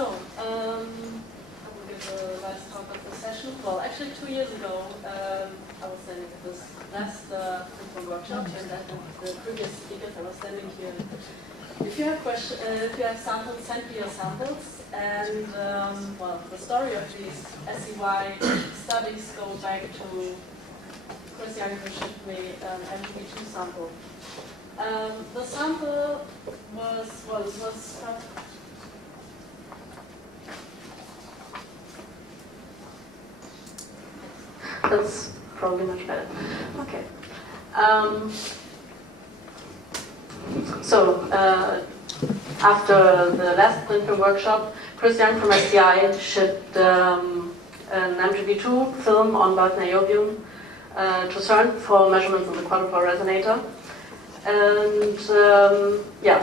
So, I will give the last talk of the session. Well, actually 2 years ago, I was standing at this last Aull Workshop, and then the previous speakers, I was standing here. If you have questions, if you have samples, send me your samples. And well, the story of these SEY studies go back to Chris Young, who shipped me an NbT sample. The sample was, well, it was that's probably much better. Okay. After the last Aull Workshop, Chris Young from SDI shipped an MGB2 film on niobium to CERN for measurements in the quadrupole resonator. And yeah,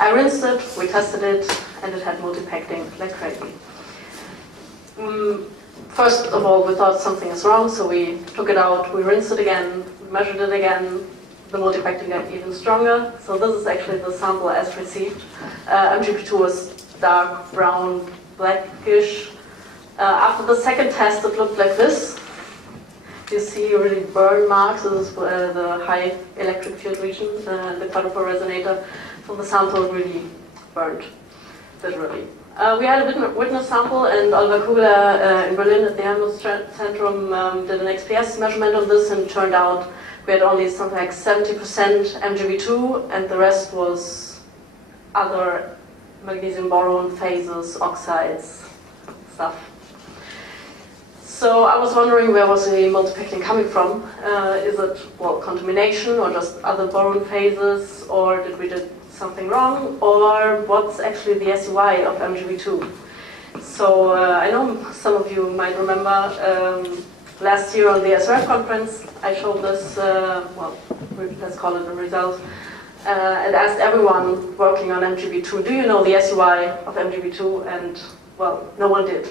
I rinsed it, we tested it, and it had multipacting like crazy. First of all, we thought something is wrong, so we took it out, we rinsed it again, we measured it again, the multipacting got even stronger. So this is actually the sample as received. MGB2 was dark brown, blackish. After the second test, it looked like this. You see really burn marks. This is the high electric field region, the quadrupole resonator. So the sample really burned, literally. We had a witness sample, and Oliver Kugler in Berlin at the Helmholtz-Zentrum did an XPS measurement of this, and it turned out we had only something like 70% MGB2, and the rest was other magnesium boron phases, oxides, stuff. So I was wondering, where was the multipacting coming from? Is it, well, contamination, or just other boron phases, or did we do something wrong, or what's actually the SEY of MGB2? So I know some of you might remember last year on the SRF conference, I showed this, well, let's call it a result, and asked everyone working on MGB2, do you know the SEY of MGB2? And, well, no one did.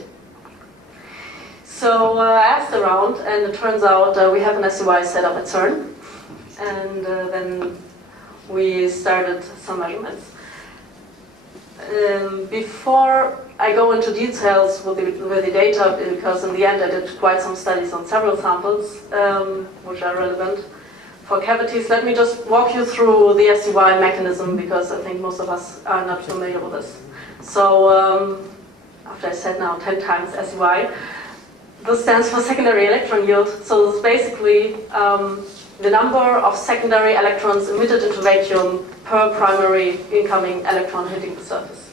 So I asked around, and it turns out we have an SEY set up at CERN, and then we started some measurements. Before I go into details with the data, because in the end I did quite some studies on several samples, which are relevant for cavities, let me just walk you through the SEY mechanism, because I think most of us are not familiar with this. So after I said now 10 times SEY, this stands for secondary electron yield. So this is basically the number of secondary electrons emitted into vacuum per primary incoming electron hitting the surface.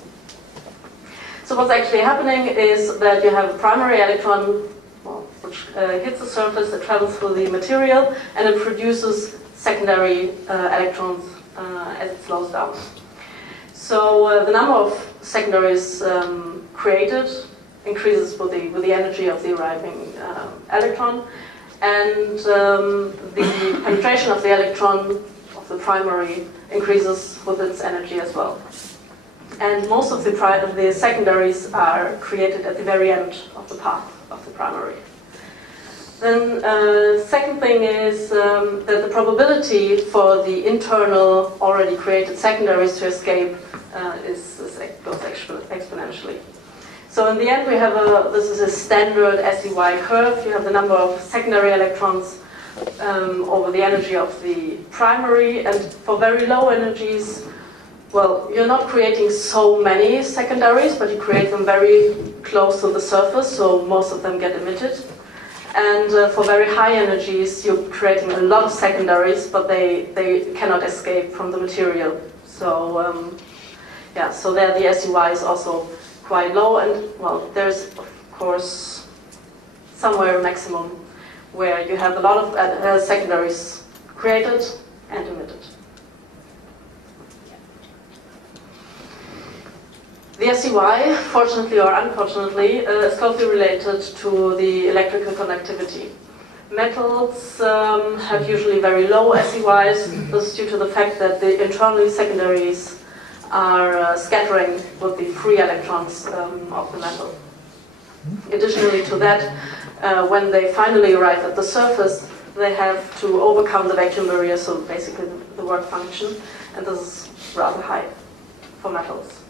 So what's actually happening is that you have a primary electron, well, which hits the surface, it travels through the material, and it produces secondary electrons as it slows down. So the number of secondaries created increases with the energy of the arriving electron, and the penetration of the electron of the primary increases with its energy as well. And most of the secondaries are created at the very end of the path of the primary. Then second thing is that the probability for the internal already created secondaries to escape goes exponentially. So in the end we have this is a standard SEY curve. You have the number of secondary electrons over the energy of the primary, and for very low energies, well, you're not creating so many secondaries, but you create them very close to the surface, so most of them get emitted. And for very high energies, you're creating a lot of secondaries, but they cannot escape from the material. So yeah, so there the SEY is also quite low, and well, there's of course somewhere a maximum where you have a lot of secondaries created and emitted. The SEY, fortunately or unfortunately, is closely related to the electrical conductivity. Metals have usually very low SEYs. This is due to the fact that the internal secondaries are scattering with the free electrons of the metal. Additionally to that, when they finally arrive at the surface, they have to overcome the vacuum barrier, so basically the work function, and this is rather high for metals.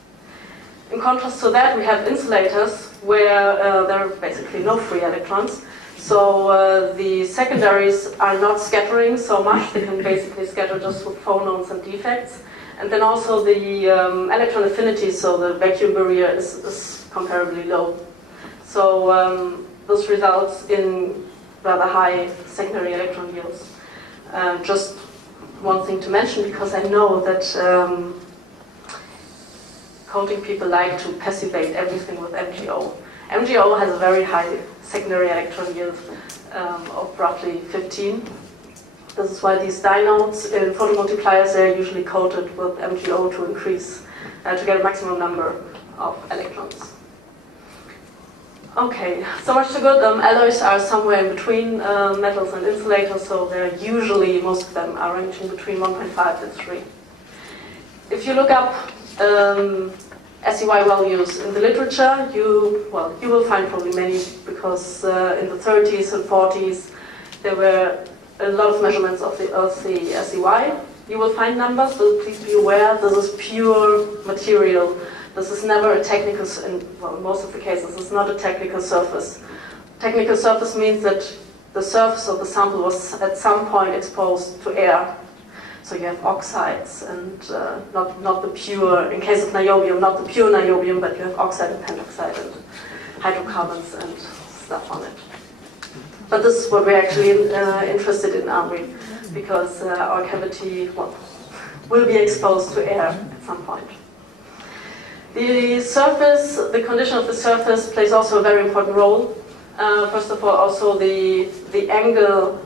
In contrast to that, we have insulators where there are basically no free electrons. So the secondaries are not scattering so much. They can basically scatter just with phonons and defects. And then also the electron affinity, so the vacuum barrier, is comparably low. So this results in rather high secondary electron yields. Just one thing to mention, because I know that coating people like to passivate everything with MgO. MgO has a very high secondary electron yield of roughly 15. This is why these dinodes in photomultipliers are usually coated with MgO to increase, to get a maximum number of electrons. Okay, so much so good. Alloys are somewhere in between metals and insulators, so they're usually, most of them are ranging between 1.5 and 3. If you look up SEY values in the literature, you will find probably many, because in the 30s and 40s there were a lot of measurements of the SEY. You will find numbers, but please be aware this is pure material. This is never a technical, in most of the cases, it's not a technical surface. Technical surface means that the surface of the sample was at some point exposed to air. So you have oxides and not the pure, in case of niobium, not the pure niobium, but you have oxide and pentoxide and hydrocarbons and stuff on it. But this is what we're actually interested in, aren't we? Because our cavity will be exposed to air at some point. The surface, the condition of the surface plays also a very important role. First of all, also the angle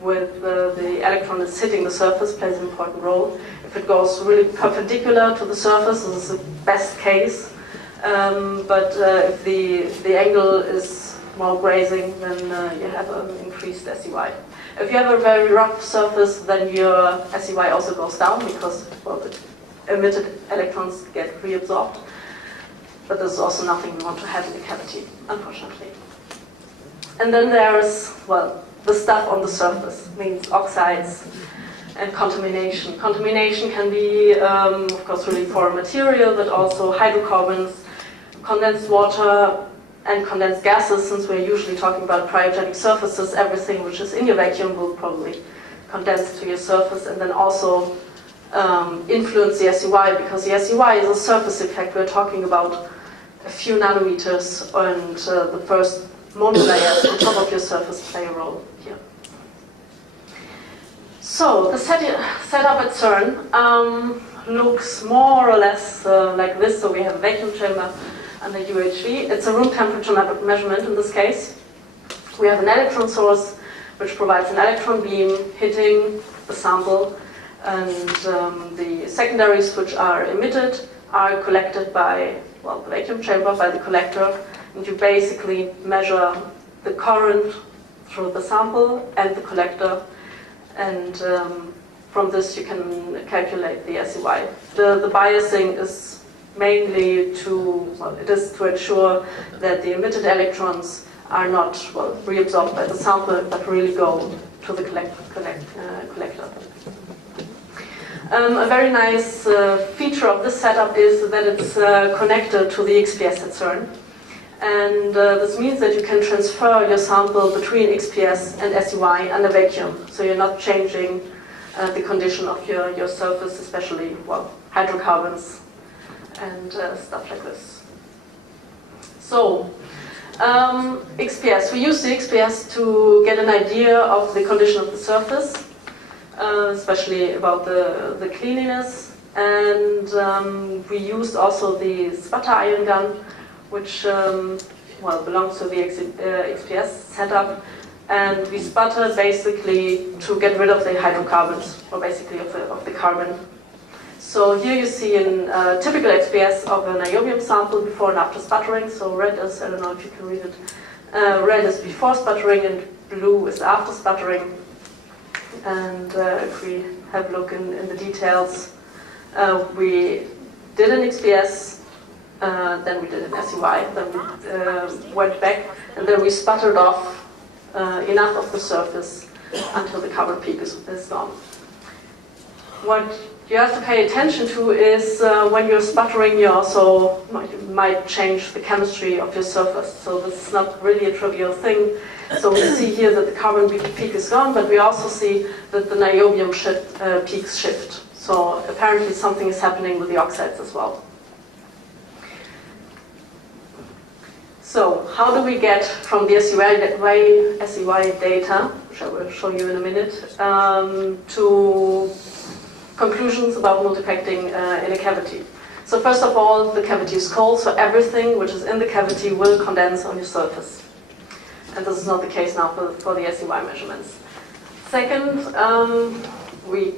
with the electron is hitting the surface plays an important role. If it goes really perpendicular to the surface, this is the best case. But if the angle is more grazing, then you have an increased SEY. If you have a very rough surface, then your SEY also goes down because, well, the emitted electrons get reabsorbed. But this is also nothing we want to have in the cavity, unfortunately. And then there's, well, the stuff on the surface, means oxides and contamination. Contamination can be, of course, really foreign material, but also hydrocarbons, condensed water, and condensed gases. Since we're usually talking about cryogenic surfaces, everything which is in your vacuum will probably condense to your surface, and then also influence the SEY, because the SEY is a surface effect. We're talking about a few nanometers, and the first monolayers on top of your surface play a role here. So the setup at CERN looks more or less like this. So we have a vacuum chamber under UHV. It's a room temperature measurement in this case. We have an electron source which provides an electron beam hitting the sample, and the secondaries which are emitted are collected by, well, the vacuum chamber, by the collector, and you basically measure the current through the sample and the collector, and from this you can calculate the SEY. The biasing is mainly to ensure that the emitted electrons are not, well, reabsorbed by the sample, but really go to the collector. A very nice feature of this setup is that it's connected to the XPS at CERN. And this means that you can transfer your sample between XPS and SEY under vacuum. So you're not changing the condition of your surface, especially, well, hydrocarbons and stuff like this. So, XPS. We use the XPS to get an idea of the condition of the surface, especially about the cleanliness. And we used also the sputter ion gun, which well, belongs to the XPS setup, and we sputter basically to get rid of the hydrocarbons, or basically of the carbon. So here you see a typical XPS of a niobium sample before and after sputtering. So red is, I don't know if you can read it, red is before sputtering and blue is after sputtering. And if we have a look in the details, we did an XPS, then we did an SEY, then we went back, and then we sputtered off enough of the surface until the carbon peak is gone. What you have to pay attention to is when you're sputtering, you also might change the chemistry of your surface. So this is not really a trivial thing. So we see here that the carbon peak is gone, but we also see that the niobium peaks shift. So apparently something is happening with the oxides as well. So how do we get from the SEY data, which I will show you in a minute, to conclusions about multipacting in a cavity? So first of all, the cavity is cold, so everything which is in the cavity will condense on your surface. And this is not the case now for the SEY measurements. Second, we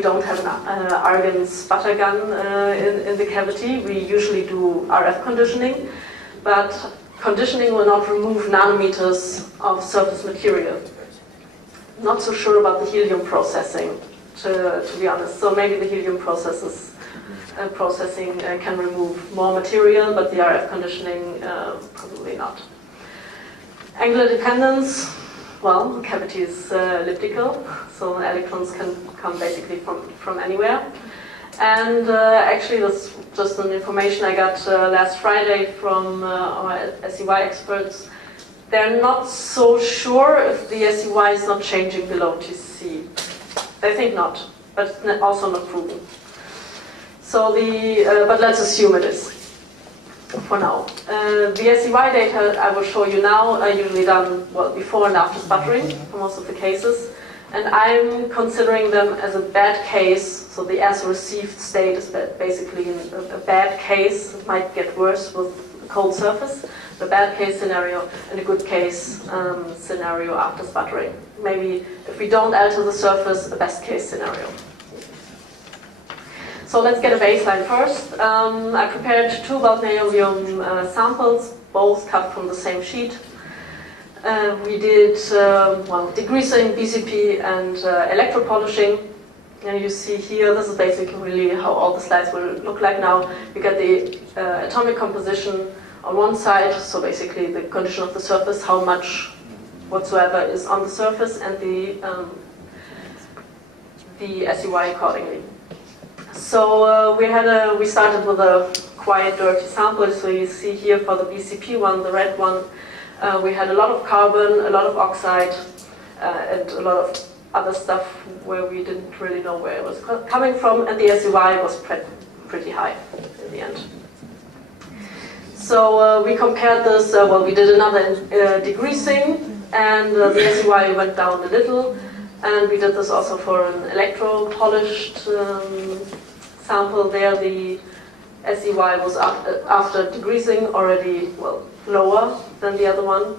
don't have an argon sputter gun in the cavity. We usually do RF conditioning, but conditioning will not remove nanometers of surface material. Not so sure about the helium processing, to be honest. So maybe the helium processing can remove more material, but the RF conditioning probably not. Angular dependence, well, the cavity is elliptical, so electrons can come basically from anywhere. And actually, that's just an information I got last Friday from our SEY experts. They're not so sure if the SEY is not changing below TC. They think not, but also not proven. So but let's assume it is for now. The SEY data I will show you now are usually done before and after sputtering for most of the cases. And I'm considering them as a bad case, so the as received state is basically a bad case. It might get worse with a cold surface, the bad case scenario, and a good case scenario after sputtering. Maybe if we don't alter the surface, a best case scenario. So let's get a baseline first. I prepared 2 bulk niobium samples, both cut from the same sheet. We did degreasing, BCP, and electropolishing. And you see here, this is basically really how all the slides will look like now. You get the atomic composition on one side, so basically the condition of the surface, how much whatsoever is on the surface, and the SEY accordingly. So we started with a quite dirty sample. So you see here for the BCP one, the red one, we had a lot of carbon, a lot of oxide, and a lot of other stuff where we didn't really know where it was coming from, and the SEY was pretty high in the end. So we compared this, we did another degreasing, and the SEY went down a little, and we did this also for an electro-polished sample. There the SEY was after degreasing already lower than the other one,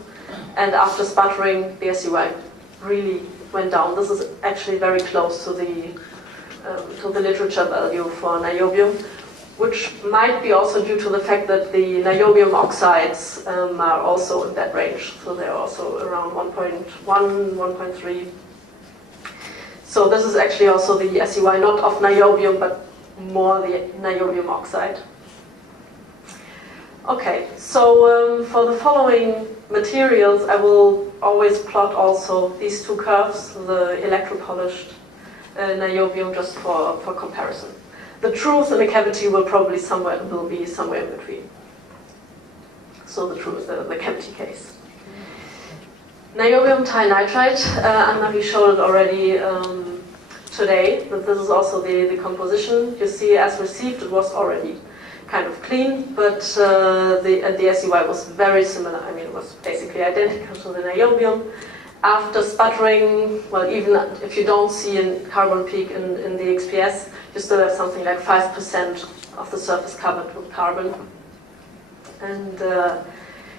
and after sputtering the SEY really went down. This is actually very close to the literature value for niobium, which might be also due to the fact that the niobium oxides are also in that range, so they're also around 1.1, 1.3. So this is actually also the SEY not of niobium, but more the niobium oxide. Okay, so for the following materials, I will always plot also these 2 curves, the electropolished niobium, just for comparison. The truth in the cavity will probably be somewhere in between. So the truth, the cavity case. Niobium tinitride, Anne-Marie showed it already today, that this is also the composition. You see, as received, it was already kind of clean, but the SEY was very similar. I mean, it was basically identical to the niobium. After sputtering, even if you don't see a carbon peak in the XPS, you still have something like 5% of the surface covered with carbon. And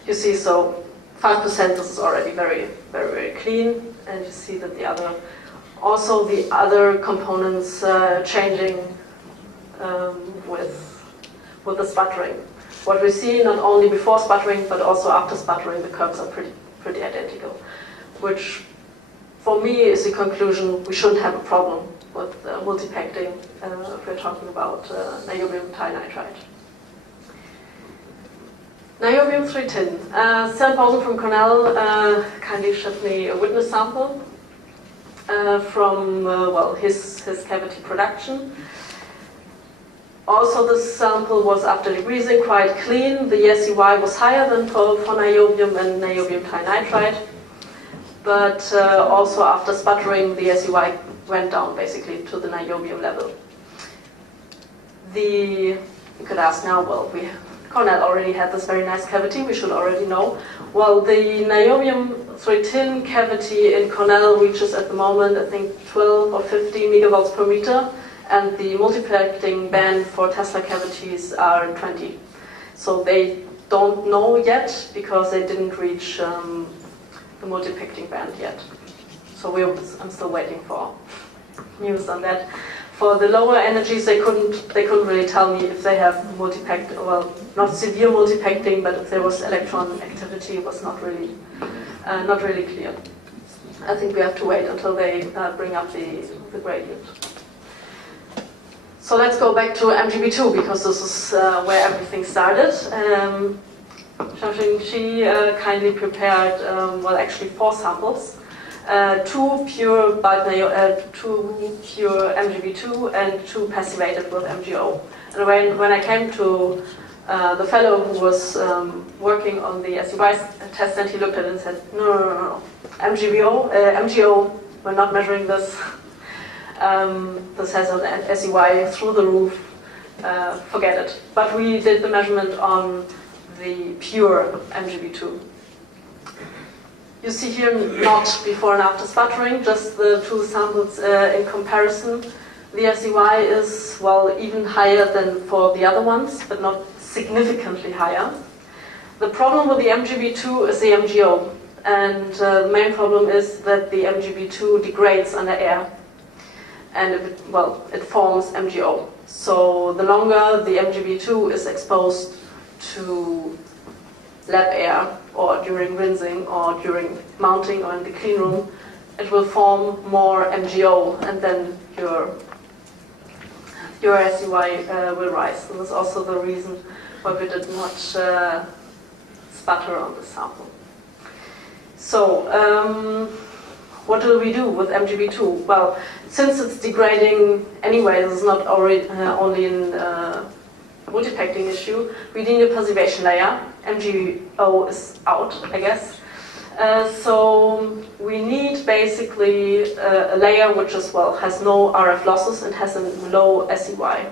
you see, so 5%, this is already very, very, very clean. And you see that the other components changing with the sputtering. What we see not only before sputtering, but also after sputtering, the curves are pretty identical, which for me is the conclusion we shouldn't have a problem with multipacting if we're talking about niobium tinitride. Nb3Sn. Sam Paulson from Cornell kindly showed me a witness sample from his cavity production. Also, this sample was after degreasing quite clean. The SEY was higher than for niobium and niobium trienitride. But also after sputtering, the SEY went down basically to the niobium level. You could ask now, well, Cornell already had this very nice cavity, we should already know. Well, the niobium-3-tin cavity in Cornell reaches at the moment, I think, 12 or 15 megavolts per meter, and the multipacting band for Tesla cavities are 20. So they don't know yet because they didn't reach the multipacting band yet. So I'm still waiting for news on that. For the lower energies, they couldn't really tell me if they have multipacting, well, not severe multipacting, but if there was electron activity, it was not really clear. I think we have to wait until they bring up the gradient. So let's go back to MgB2 because this is where everything started. She kindly prepared, well, actually 4 samples. 2 pure MgB2 and 2 passivated with MgO. And when I came to the fellow who was working on the SEY test, and he looked at it and said, no, MgO, we're not measuring this. This has an SEY through the roof, forget it. But we did the measurement on the pure MgB2. You see here not before and after sputtering, just the 2 samples in comparison. The SEY is, well, even higher than for the other ones, but not significantly higher. The problem with the MgB2 is the MgO, and the main problem is that the MgB2 degrades under air, and it forms MgO. So the longer the MgB2 is exposed to lab air, or during rinsing, or during mounting, or in the clean room, it will form more MgO, and then your SEY will rise. So that's also the reason why we did not sputter on the sample. So, what do we do with MgB2? Well, since it's degrading anyway, this is not only in multipacting issue, we need a passivation layer. MgO is out, I guess. So we need basically a layer which is, well, has no RF losses and has a low SEY.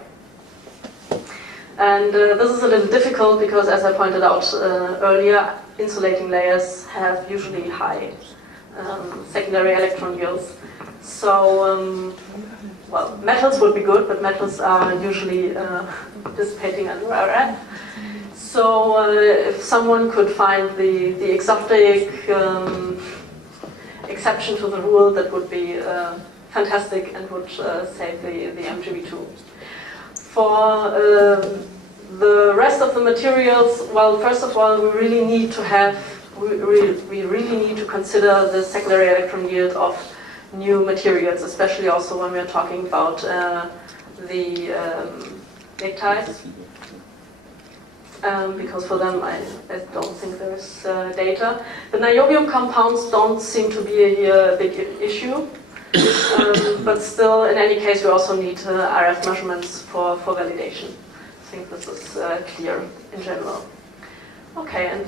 And this is a little difficult because, as I pointed out earlier, insulating layers have usually high secondary electron yields. So, well, metals would be good, but metals are usually dissipating under RF. So if someone could find the exotic exception to the rule, that would be fantastic and would save the MgB2. For the rest of the materials, well, first of all, we really need to consider the secondary electron yield of new materials, especially also when we're talking about the nictides. Because for them I don't think there's data. The niobium compounds don't seem to be a big issue, but still, in any case, we also need RF measurements for validation. I think this is clear in general. Okay, and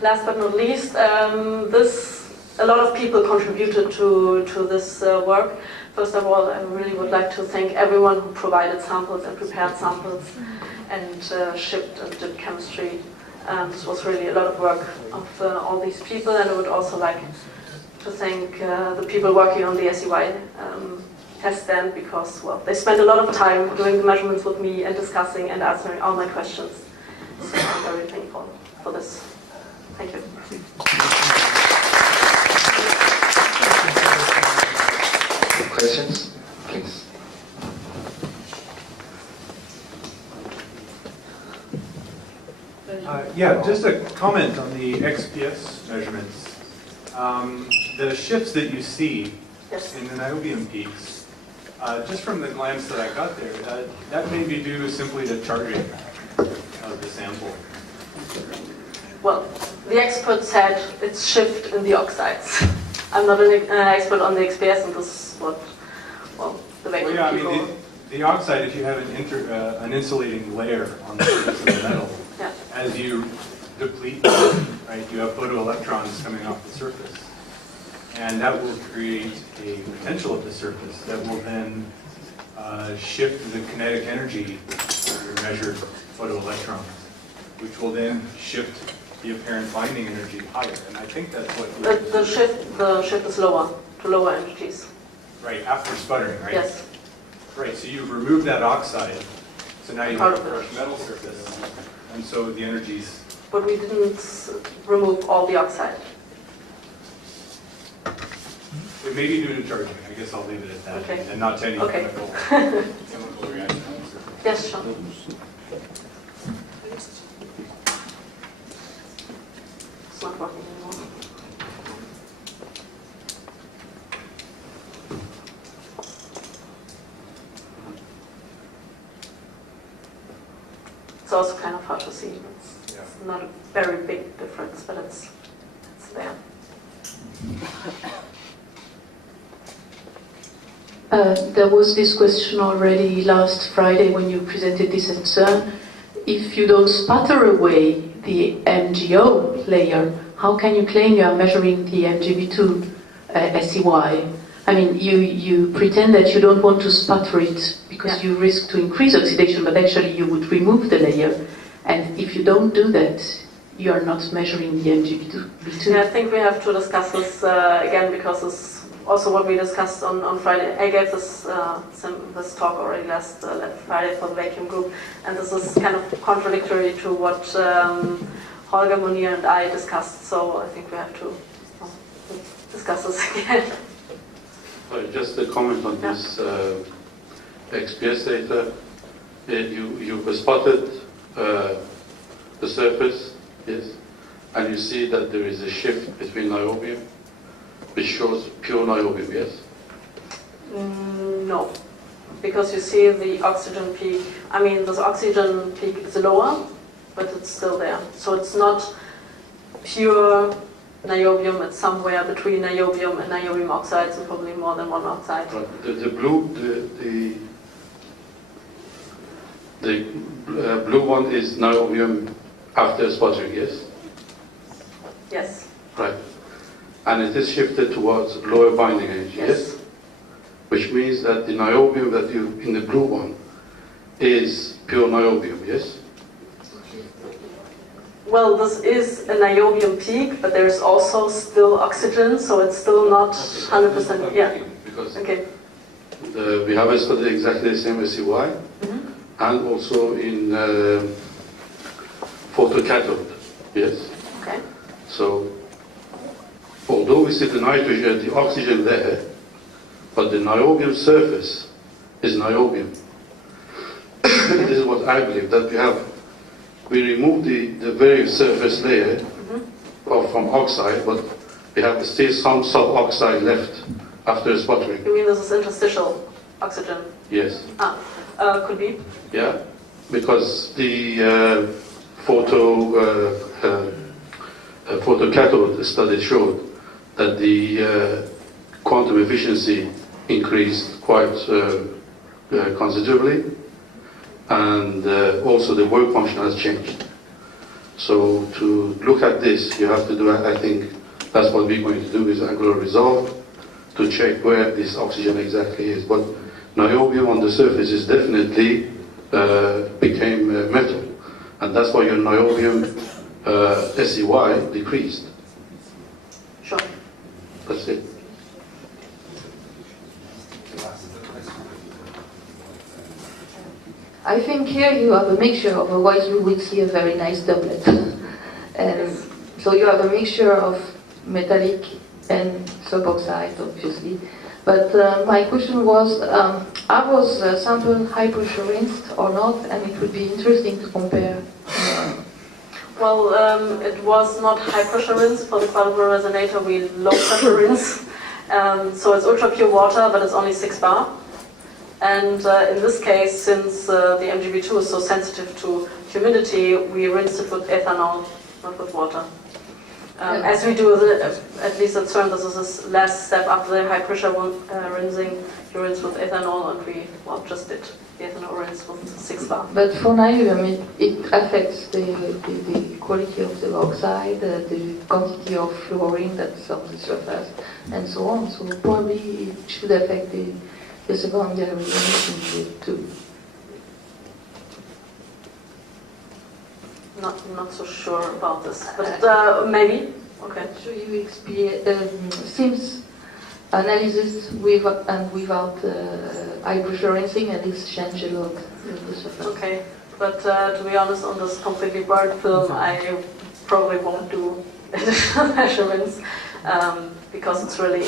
last but not least, a lot of people contributed to this work. First of all, I really would like to thank everyone who provided samples and prepared samples and shipped and did chemistry. This was really a lot of work of all these people, and I would also like to thank the people working on the SEY test stand because, well, they spent a lot of time doing the measurements with me and discussing and answering all my questions. So I'm very thankful for this. Thank you. Questions, please. Yeah, just a comment on the XPS measurements. The shifts that you see in the niobium peaks, just from the glance that I got there, that may be due simply to charging of the sample. Well, the expert said it's shift in the oxides. I'm not an expert on the XPS, and this is what, well, the way people... the oxide, if you have an insulating layer on the surface of the metal, Yeah. as you deplete, right, you have photoelectrons coming off the surface. And that will create a potential at the surface that will then shift the kinetic energy of your measured photoelectrons, which will then shift the apparent binding energy higher. And I think that's what The shift is lower, to lower energies. right, after sputtering, right? Yes. Right, so you've removed that oxide, so now you Part have a of it. crushed metal surface, and so the energies. But we didn't remove all the oxide. It may be due to charging. I guess I'll leave it at that, Okay. and not to any Okay. chemical reaction. Yes, Sean. It's not working anymore. It's also kind of hard to see. It's not a very big difference, but it's there. There was this question already last Friday when you presented this at CERN. If you don't sputter away the MgO layer, how can you claim you are measuring the Nb2 SEY? I mean, you pretend that you don't want to sputter it because you risk to increase oxidation, but actually you would remove the layer. And if you don't do that, you are not measuring the Nb2. Yeah, I think we have to discuss this again, because it's also what we discussed on Friday. I gave this talk already last Friday for the vacuum group, and this is kind of contradictory to what Holger, Munir, and I discussed. So I think we have to discuss this again. Just a comment on this XPS data. You spotted the surface, yes, and you see that there is a shift between niobium, which shows pure niobium, yes? No, because you see the oxygen peak. I mean, this oxygen peak is lower, but it's still there. So it's not pure niobium. It's somewhere between niobium and niobium oxides, and probably more than one oxide. Right. The blue one is niobium after sputtering, yes? Yes. Right. And it is shifted towards lower binding energy, yes? Which means that the niobium that you, in the blue one, is pure niobium, yes? Well, this is a niobium peak, but there's also still oxygen, so it's still not 100%. Yeah. Because Okay. we have studied exactly the same SEY, and also in photocathode, yes? Okay. So, although we see the nitrogen, the oxygen there, but the niobium surface is niobium. This is what I believe, that we remove the very surface layer from oxide, but we have still some sub-oxide left after sputtering. You mean this is interstitial oxygen? Yes. Could be. Yeah, because the photocathode study showed that the quantum efficiency increased quite considerably, and also the work function has changed. So to look at this, you have to do, I think that's what we're going to do with angular resolve, to check where this oxygen exactly is. But niobium on the surface is definitely became metal, and that's why your niobium SEY decreased. Sure. That's it. I think here you have a mixture, otherwise we would see a very nice doublet. So you have a mixture of metallic and suboxide, obviously. But my question was, are those samples high pressure rinsed or not? And it would be interesting to compare. Well, it was not high pressure rinse. For the quadruple resonator, we low pressure rinse. So it's ultra pure water, but it's only 6 bar. And in this case, since the MgB2 is so sensitive to humidity, we rinse it with ethanol, not with water. As we do, at least at CERN, this is this last step after the high pressure rinsing. urines with ethanol, and we just did the ethanol rinse with 6 bar. But for niobium, it affects the quality of the oxide, the quantity of fluorine that's on the surface, and so on. So probably it should affect the secondary emission too. Not so sure about this, but maybe. Okay. So you seems analysis with and without high pressure rinsing, and it's changed a lot the surface. Okay, but to be honest, on this completely blurred film, I probably won't do additional measurements because it's really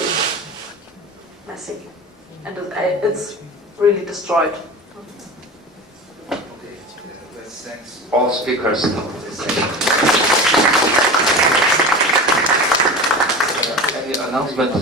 messy and it's really destroyed. Okay, let's thank all speakers. Any announcement?